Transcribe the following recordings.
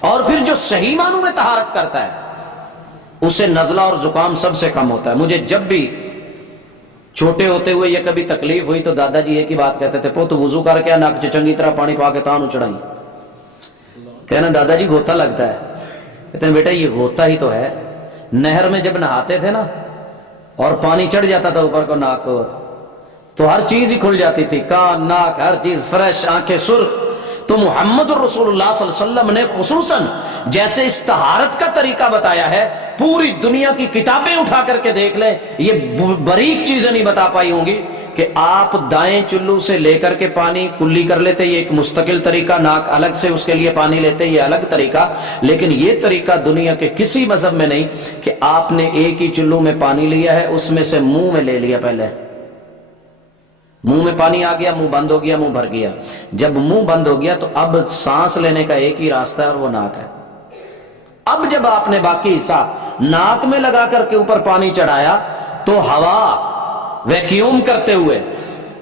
اور پھر جو صحیح معنوں میں طہارت کرتا ہے اسے نزلہ اور زکام سب سے کم ہوتا ہے. مجھے جب بھی چھوٹے ہوتے ہوئے یہ کبھی تکلیف ہوئی تو دادا جی ایک ہی بات کہتے تھے, پوت وضو کر کے ناک چنگی طرح پانی پا کے تان چڑھائی. کہنا دادا جی گھوتا لگتا ہے. کہتے ہیں بیٹا یہ گھوتا ہی تو ہے. نہر میں جب نہاتے تھے نا اور پانی چڑھ جاتا تھا اوپر کو ناک کو تو ہر چیز ہی کھل جاتی تھی, کان ناک ہر چیز فریش, آنکھیں سرخ. تو محمد الرسول اللہ صلی اللہ علیہ وسلم نے خصوصاً جیسے اس طہارت کا طریقہ بتایا ہے, پوری دنیا کی کتابیں اٹھا کر کے دیکھ لیں, یہ باریک چیزیں نہیں بتا پائی ہوں گی کہ آپ دائیں چلو سے لے کر کے پانی کلی کر لیتے, یہ ایک مستقل طریقہ, ناک الگ سے اس کے لیے پانی لیتے, یہ الگ طریقہ. لیکن یہ طریقہ دنیا کے کسی مذہب میں نہیں کہ آپ نے ایک ہی چلو میں پانی لیا ہے, اس میں سے منہ میں لے لیا, پہلے منہ میں پانی آ گیا, منہ بند ہو گیا, منہ بھر گیا. جب منہ بند ہو گیا تو اب سانس لینے کا ایک ہی راستہ ہے اور وہ ناک ہے. اب جب آپ نے باقی حصہ ناک میں لگا کر کے اوپر پانی چڑھایا تو ہوا ویکیوم کرتے ہوئے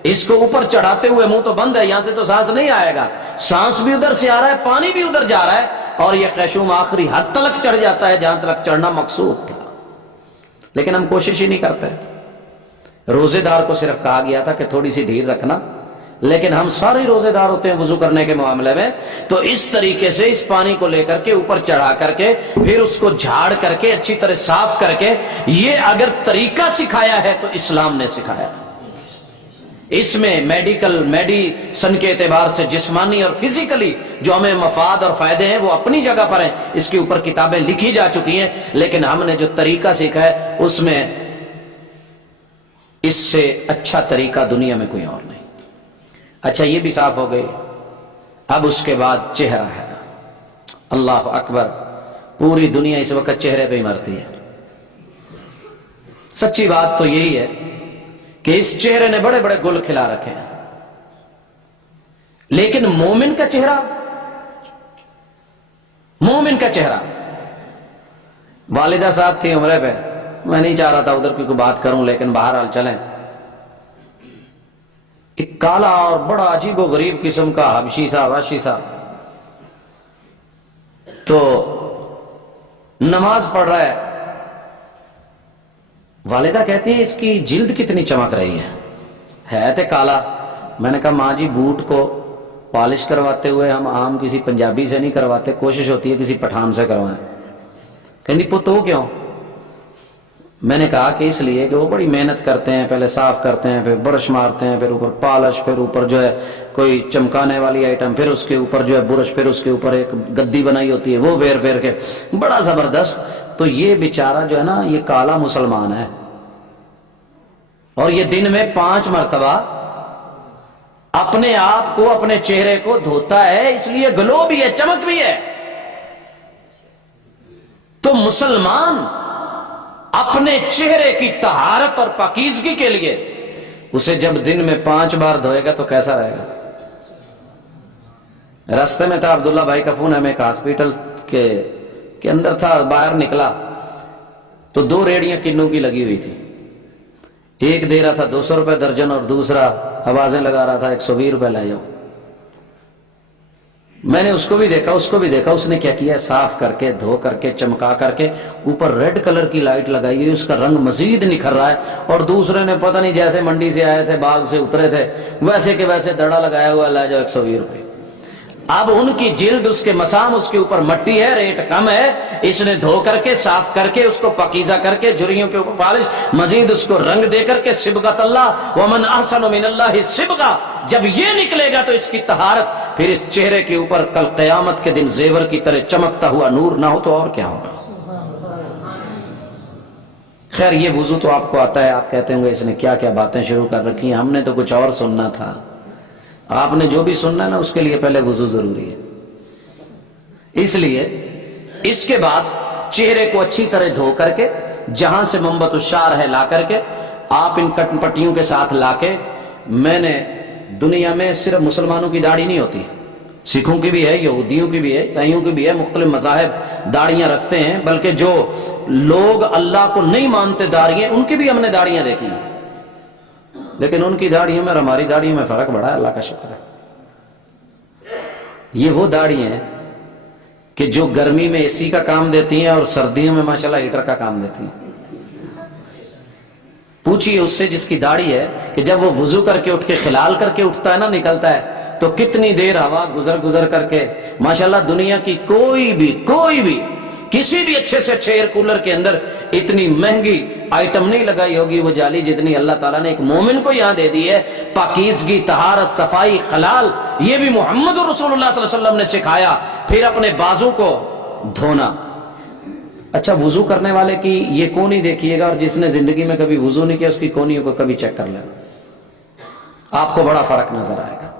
اس کو اوپر چڑھاتے ہوئے, منہ تو بند ہے, یہاں سے تو سانس نہیں آئے گا, سانس بھی ادھر سے آ رہا ہے, پانی بھی ادھر جا رہا ہے, اور یہ خیشوم آخری حد تلک چڑھ جاتا ہے جہاں تلک چڑھنا مقصود تھا. لیکن ہم کوشش ہی نہیں کرتے. روزے دار کو صرف کہا گیا تھا کہ تھوڑی سی دھیر رکھنا, لیکن ہم سارے روزے دار ہوتے ہیں وضو کرنے کے معاملے میں. تو اس طریقے سے اس پانی کو لے کر کے اوپر چڑھا کر کے پھر اس کو جھاڑ کر کے اچھی طرح صاف کر کے, یہ اگر طریقہ سکھایا ہے تو اسلام نے سکھایا. اس میں میڈیسن کے اعتبار سے جسمانی اور فزیکلی جو ہمیں مفاد اور فائدے ہیں وہ اپنی جگہ پر ہیں, اس کے اوپر کتابیں لکھی جا چکی ہیں, لیکن ہم نے جو طریقہ سیکھا ہے اس میں اس سے اچھا طریقہ دنیا میں کوئی اور نہیں. اچھا یہ بھی صاف ہو گئی. اب اس کے بعد چہرہ ہے. اللہ اکبر, پوری دنیا اس وقت چہرے پہ ہی مرتی ہے. سچی بات تو یہی ہے کہ اس چہرے نے بڑے بڑے گل کھلا رکھے ہیں, لیکن مومن کا چہرہ, مومن کا چہرہ. والدہ صاحب تھی عمرے پہ, میں نہیں چاہ رہا تھا ادھر کی کوئی بات کروں, لیکن بہرحال چلیں. ایک کالا اور بڑا عجیب و غریب قسم کا حبشی صاحب تو نماز پڑھ رہا ہے. والدہ کہتی ہے اس کی جلد کتنی چمک رہی ہے تے کالا. میں نے کہا ماں جی بوٹ کو پالش کرواتے ہوئے ہم عام کسی پنجابی سے نہیں کرواتے, کوشش ہوتی ہے کسی پٹھان سے کروائیں. کہندی پتو کیوں؟ میں نے کہا کہ اس لیے کہ وہ بڑی محنت کرتے ہیں, پہلے صاف کرتے ہیں, پھر برش مارتے ہیں, پھر اوپر پالش, پھر اوپر جو ہے کوئی چمکانے والی آئٹم, پھر اس کے اوپر جو ہے برش, پھر اس کے اوپر ایک گدی بنائی ہوتی ہے وہ پھیر کے بڑا زبردست. تو یہ بیچارہ جو ہے نا یہ کالا مسلمان ہے اور یہ دن میں 5 مرتبہ اپنے آپ کو, اپنے چہرے کو دھوتا ہے, اس لیے گلو بھی ہے, چمک بھی ہے. تو مسلمان اپنے چہرے کی طہارت اور پاکیزگی کے لیے اسے جب دن میں 5 بار دھوئے گا تو کیسا رہے گا. راستے میں تھا عبداللہ بھائی کا فون ہے, میں ایک ہاسپٹل کے اندر تھا, باہر نکلا تو 2 ریڑیاں کنوں کی لگی ہوئی تھی. ایک دے رہا تھا 200 روپے درجن اور دوسرا آوازیں لگا رہا تھا 120 روپے لے جاؤ. میں نے اس کو بھی دیکھا, اس کو بھی دیکھا. اس نے کیا کیا, صاف کر کے, دھو کر کے, چمکا کر کے اوپر ریڈ کلر کی لائٹ لگائی ہے, اس کا رنگ مزید نکھر رہا ہے. اور دوسرے نے پتہ نہیں جیسے منڈی سے آئے تھے, باغ سے اترے تھے, ویسے کہ ویسے دڑا لگایا ہوا, لے جاؤ 120 روپے. اب ان کی جلد, اس کے مسام, اس کے اوپر مٹی ہے, ریٹ کم ہے, اس نے دھو کر کے, صاف کر کے, اس کو پاکیزہ کر کے, جھریوں کے اوپر پالش, مزید اس کو رنگ دے کر کے, صبغۃ اللہ ومن احسن من اللہ صبغہ. جب یہ نکلے گا تو اس کی طہارت پھر اس چہرے کے اوپر کل قیامت کے دن زیور کی طرح چمکتا ہوا نور نہ ہو تو اور کیا ہوگا. خیر یہ وضو تو آپ کو آتا ہے, آپ کہتے ہوں گے اس نے کیا کیا باتیں شروع کر رکھی ہیں, ہم نے تو کچھ اور سننا تھا. آپ نے جو بھی سننا ہے نا اس کے لیے پہلے وضو ضروری ہے. اس لیے اس کے بعد چہرے کو اچھی طرح دھو کر کے, جہاں سے منبت الشعر ہے لا کر کے, آپ ان کٹ پٹیوں کے ساتھ لا کے, میں نے دنیا میں صرف مسلمانوں کی داڑھی نہیں ہوتی, سکھوں کی بھی ہے, یہودیوں کی بھی ہے, عیسائیوں کی بھی ہے, مختلف مذاہب داڑیاں رکھتے ہیں, بلکہ جو لوگ اللہ کو نہیں مانتے داڑیاں, ان کی بھی ہم نے داڑیاں دیکھی ہیں. لیکن ان کی داڑھیوں میں اور ہماری داڑھیوں میں فرق بڑا ہے, اللہ کا شکر ہے. یہ وہ داڑھی ہیں کہ جو گرمی میں اے سی کا کام دیتی ہیں اور سردیوں میں ماشاءاللہ ہیٹر کا کام دیتی ہیں. پوچھئے اس سے جس کی داڑھی ہے کہ جب وہ وضو کر کے اٹھ کے خلال کر کے اٹھتا ہے نا، نکلتا ہے، تو کتنی دیر ہوا گزر کر کے ماشاءاللہ دنیا کی کوئی بھی کسی بھی اچھے سے اچھے ایئر کولر کے اندر اتنی مہنگی آئٹم نہیں لگائی ہوگی وہ جالی جتنی اللہ تعالیٰ نے ایک مومن کو یہاں دے دی ہے. پاکیزگی، طہارت، صفائی، خلال، یہ بھی محمد رسول اللہ صلی اللہ علیہ وسلم نے سکھایا. پھر اپنے بازو کو دھونا. اچھا وضو کرنے والے کی یہ کونی دیکھیے گا، اور جس نے زندگی میں کبھی وضو نہیں کیا اس کی کونیوں کو کبھی چیک کر لینا، آپ کو بڑا فرق نظر آئے گا.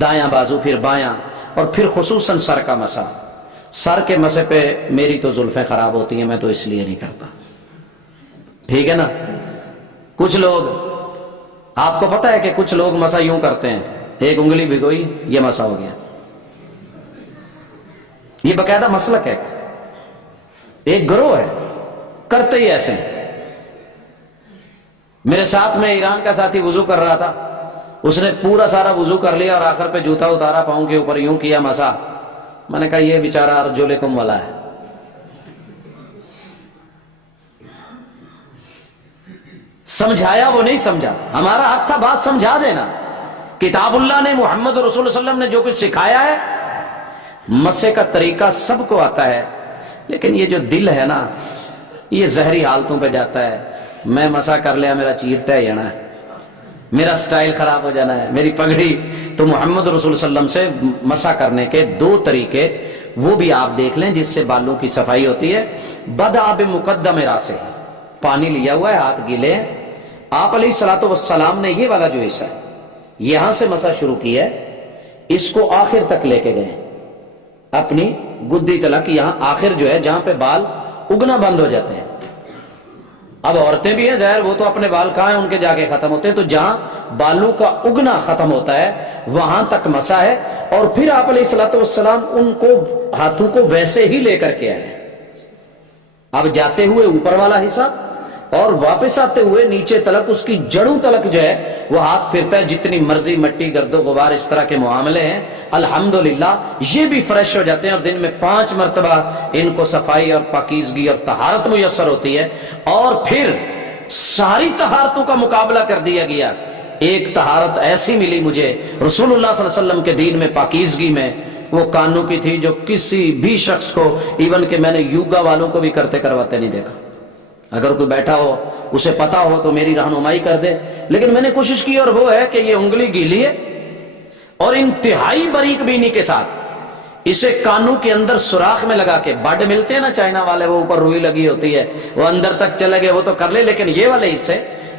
دایاں بازو، پھر بایاں، اور پھر خصوصاً سر کا مسا. سر کے مسے پہ میری تو زلفیں خراب ہوتی ہیں، میں تو اس لیے نہیں کرتا. ٹھیک ہے نا. کچھ لوگ، آپ کو پتہ ہے کہ کچھ لوگ مسا یوں کرتے ہیں، ایک انگلی بھگوئی یہ مسا ہو گیا. یہ باقاعدہ مسلک ہے، ایک گروہ ہے کرتے ہی ایسے ہیں. میرے ساتھ میں ایران کا ساتھی وضو کر رہا تھا، اس نے پورا سارا وضو کر لیا اور آخر پہ جوتا اتارا، پاؤں کے اوپر یوں کیا مسا. میں نے کہا یہ بیچارہ ارجلکم والا ہے. سمجھایا وہ نہیں سمجھا، ہمارا حق تھا بات سمجھا دینا. کتاب اللہ نے، محمد رسول اللہ صلی اللہ علیہ وسلم نے جو کچھ سکھایا ہے، مسے کا طریقہ سب کو آتا ہے، لیکن یہ جو دل ہے نا یہ زہری حالتوں پہ جاتا ہے. میں مسا کر لیا میرا چیرتا ہے جانا ہے، میرا سٹائل خراب ہو جانا ہے، میری پگڑی. تو محمد رسول صلی اللہ علیہ وسلم سے مسا کرنے کے دو طریقے وہ بھی آپ دیکھ لیں جس سے بالوں کی صفائی ہوتی ہے. بدأ بمقدم راسہ، پانی لیا ہوا ہے، ہاتھ گیلے ہیں. آپ علیہ الصلوۃ والسلام نے یہ والا جو حصہ ہے یہاں سے مسا شروع کیا ہے، اس کو آخر تک لے کے گئے، اپنی گدی تلک، یہاں آخر جو ہے جہاں پہ بال اگنا بند ہو جاتے ہیں. اب عورتیں بھی ہیں ظاہر، وہ تو اپنے بال کہاں ہیں ان کے جا کے ختم ہوتے ہیں، تو جہاں بالوں کا اگنا ختم ہوتا ہے وہاں تک مسا ہے. اور پھر آپ علیہ الصلوۃ والسلام ان کو ہاتھوں کو ویسے ہی لے کر کے آئے. اب جاتے ہوئے اوپر والا حصہ اور واپس آتے ہوئے نیچے تلک، اس کی جڑوں تلک جو ہے وہ ہاتھ پھرتا ہے. جتنی مرضی مٹی، گرد و غبار، اس طرح کے معاملے ہیں الحمدللہ یہ بھی فریش ہو جاتے ہیں، اور دن میں 5 مرتبہ ان کو صفائی اور پاکیزگی اور طہارت میسر ہوتی ہے. اور پھر ساری طہارتوں کا مقابلہ کر دیا گیا. ایک طہارت ایسی ملی مجھے رسول اللہ صلی اللہ علیہ وسلم کے دین میں، پاکیزگی میں، وہ کانوں کی تھی جو کسی بھی شخص کو، ایون کہ میں نے یوگا والوں کو بھی کرتے کرواتے نہیں دیکھا. اگر کوئی بیٹھا ہو اسے پتا ہو تو میری رہنمائی کر دے. لیکن میں نے کوشش کی، اور وہ ہے کہ یہ انگلی گیلی ہے اور انتہائی باریک بینی کے ساتھ اسے کانوں کے اندر سوراخ میں لگا کے، بڈ ملتے ہیں نا چائنا والے، وہ اوپر روئی لگی ہوتی ہے، وہ اندر تک چلے گئے وہ تو کر لے، لیکن یہ والے حصے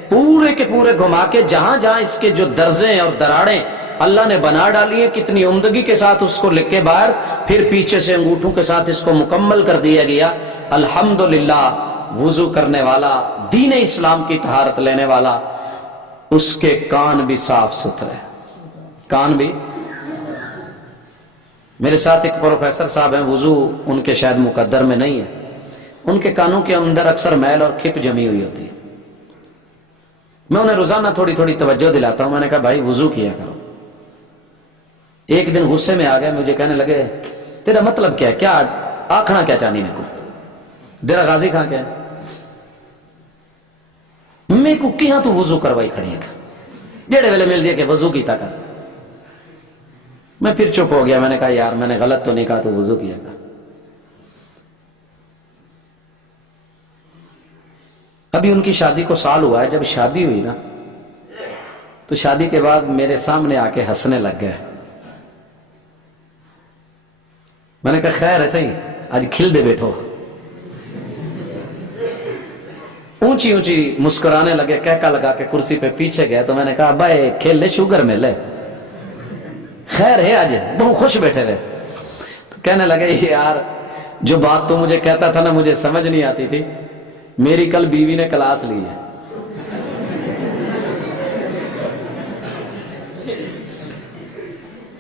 پورے کے پورے گھما کے جہاں جہاں اس کے جو درزیں اور دراڑیں اللہ نے بنا ڈالی ہیں کتنی عمدگی کے ساتھ اس کو لکھ کے باہر، پھر پیچھے سے انگوٹھوں کے ساتھ اس کو مکمل کر دیا گیا. الحمدللہ وضو کرنے والا، دین اسلام کی طہارت لینے والا، اس کے کان بھی صاف ستھرے، کان بھی. میرے ساتھ ایک پروفیسر صاحب ہیں، وضو ان کے شاید مقدر میں نہیں ہے، ان کے کانوں کے اندر اکثر میل اور کھپ جمی ہوئی ہوتی ہے. میں انہیں روزانہ تھوڑی تھوڑی توجہ دلاتا ہوں. میں نے کہا بھائی وضو کیا کرو. ایک دن غصے میں آ گئے، مجھے کہنے لگے تیرا مطلب کیا ہے، کیا آکھنا کیا چاہنی میرے کو، دیرا غازی کھا کیا ہے، میں کو کیا تو وضو کروائی کھڑی ہے، جیڑے ویلے مل دیا کہ وضو کیتا کر. میں پھر چپ ہو گیا. میں نے کہا یار میں نے غلط تو نہیں کہا، تو وضو کیا کر. ابھی ان کی شادی کو سال ہوا ہے. جب شادی ہوئی نا تو شادی کے بعد میرے سامنے آ کے ہنسنے لگ گئے. میں نے کہا خیر ایسا ہی آج کھل دے بیٹھو. اونچی اونچی مسکرانے لگے، کہکا لگا کے کرسی پہ پیچھے گئے. تو میں نے کہا بھائی کھیل لے، شوگر میں لے، خیر ہے آج بہت خوش بیٹھے رہے. تو کہنے لگے یار جو بات تو مجھے کہتا تھا نا مجھے سمجھ نہیں آتی تھی، میری کل بیوی نے کلاس لی ہے.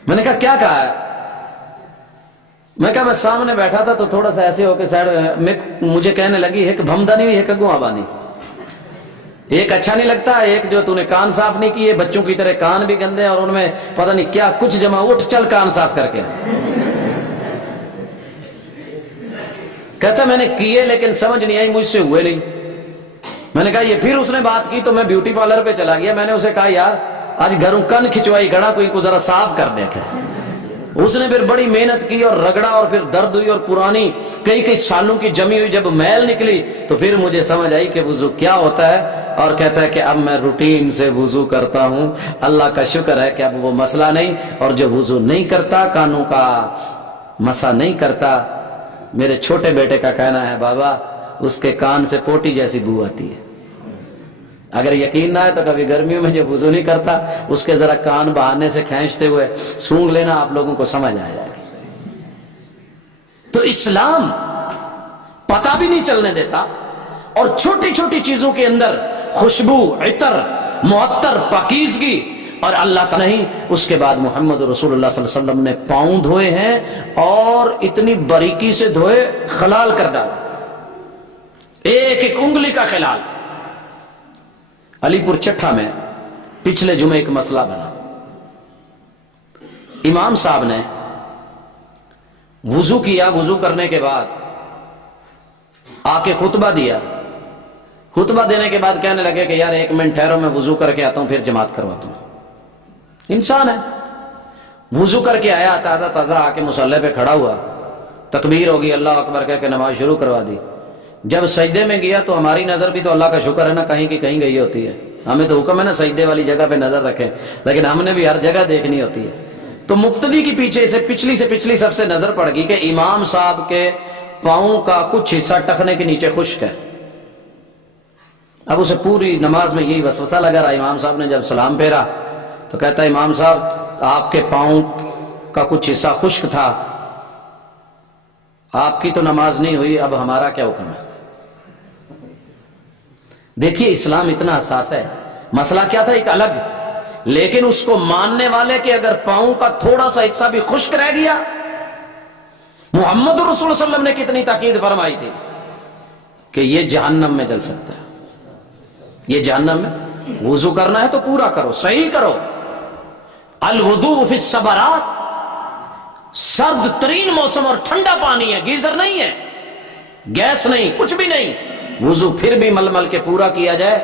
میں نے کہا کیا کہا ہے؟ میں کہا میں سامنے بیٹھا تھا تو تھوڑا سا ایسے ہو کے سائڈ میں مجھے کہنے لگی ایک بھمدا نہیں ہوئی، ایک اگو آبانی، ایک اچھا نہیں لگتا، ایک جو تو نے کان صاف نہیں کیے، بچوں کی طرح کان بھی گندے اور ان میں پتہ نہیں کیا کچھ جمع، اٹھ چل کان صاف کر کے. کہتا میں نے کیے لیکن سمجھ نہیں آئی، مجھ سے ہوئے نہیں۔ میں نے کہا یہ پھر اس نے بات کی تو میں بیوٹی پارلر پہ چلا گیا، میں نے اسے کہا یار آج گھروں کن کھچوائی گھڑا کوئی کو ذرا صاف کر دے۔ اس نے پھر بڑی محنت کی اور رگڑا اور پھر درد ہوئی اور پرانی کئی سالوں کی جمی ہوئی جب میل نکلی تو پھر مجھے سمجھ آئی کہ وضو کیا ہوتا ہے، اور کہتا ہے کہ اب میں روٹین سے وضو کرتا ہوں، اللہ کا شکر ہے کہ اب وہ مسئلہ نہیں۔ اور جو وضو نہیں کرتا، کانوں کا مسا نہیں کرتا، میرے چھوٹے بیٹے کا کہنا ہے بابا اس کے کان سے پوٹی جیسی بو آتی ہے۔ اگر یقین نہ ہے تو کبھی گرمیوں میں جو وضو نہیں کرتا اس کے ذرا کان بہانے سے کھینچتے ہوئے سونگ لینا، آپ لوگوں کو سمجھ آ جائے گی۔ تو اسلام پتہ بھی نہیں چلنے دیتا، اور چھوٹی چھوٹی چیزوں کے اندر خوشبو، عطر، معطر، پاکیزگی، اور اللہ تعالیٰ نہیں۔ اس کے بعد محمد رسول اللہ صلی اللہ علیہ وسلم نے پاؤں دھوئے ہیں اور اتنی باریکی سے دھوئے، خلال کر ڈالا، ایک ایک انگلی کا خلال۔ علی پور چٹھا میں پچھلے جمعے ایک مسئلہ بنا، امام صاحب نے وضو کیا، وضو کرنے کے بعد آ کے خطبہ دیا، خطبہ دینے کے بعد کہنے لگے کہ یار 1 منٹ ٹھہرو میں وضو کر کے آتا ہوں پھر جماعت کرواتا ہوں۔ انسان ہے، وضو کر کے آیا، تازہ تازہ آ کے مصلی پہ کھڑا ہوا، تکبیر ہوگی، اللہ اکبر کہہ کے نماز شروع کروا دی۔ جب سجدے میں گیا تو ہماری نظر بھی تو اللہ کا شکر ہے نا کہیں کی کہیں گئی ہوتی ہے، ہمیں تو حکم ہے نا سجدے والی جگہ پہ نظر رکھیں، لیکن ہم نے بھی ہر جگہ دیکھنی ہوتی ہے۔ تو مقتدی کی پیچھے سے پچھلی سب سے نظر پڑ گئی کہ امام صاحب کے پاؤں کا کچھ حصہ ٹخنے کے نیچے خشک ہے۔ اب اسے پوری نماز میں یہی وسوسہ لگا رہا۔ امام صاحب نے جب سلام پھیرا تو کہتا ہے امام صاحب آپ کے پاؤں کا کچھ حصہ خشک تھا، آپ کی تو نماز نہیں ہوئی، اب ہمارا کیا حکم ہے؟ دیکھیے اسلام اتنا حساس ہے، مسئلہ کیا تھا ایک الگ، لیکن اس کو ماننے والے کہ اگر پاؤں کا تھوڑا سا حصہ بھی خشک رہ گیا، محمد رسول اللہ صلی اللہ علیہ وسلم نے کتنی تاکید فرمائی تھی کہ یہ جہنم میں جل سکتا ہے، یہ جہنم میں۔ وضو کرنا ہے تو پورا کرو، صحیح کرو۔ الوضوء فی الصبرات، سرد ترین موسم اور ٹھنڈا پانی ہے، گیزر نہیں ہے، گیس نہیں، کچھ بھی نہیں، وضو پھر بھی مل مل کے پورا کیا جائے۔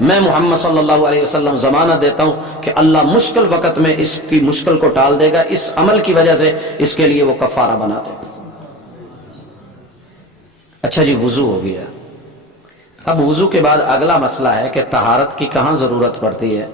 میں محمد صلی اللہ علیہ وسلم ضمانت دیتا ہوں کہ اللہ مشکل وقت میں اس کی مشکل کو ٹال دے گا، اس عمل کی وجہ سے اس کے لیے وہ کفارہ بنا دے گا۔ اچھا جی وضو ہو گیا، اب وضو کے بعد اگلا مسئلہ ہے کہ طہارت کی کہاں ضرورت پڑتی ہے۔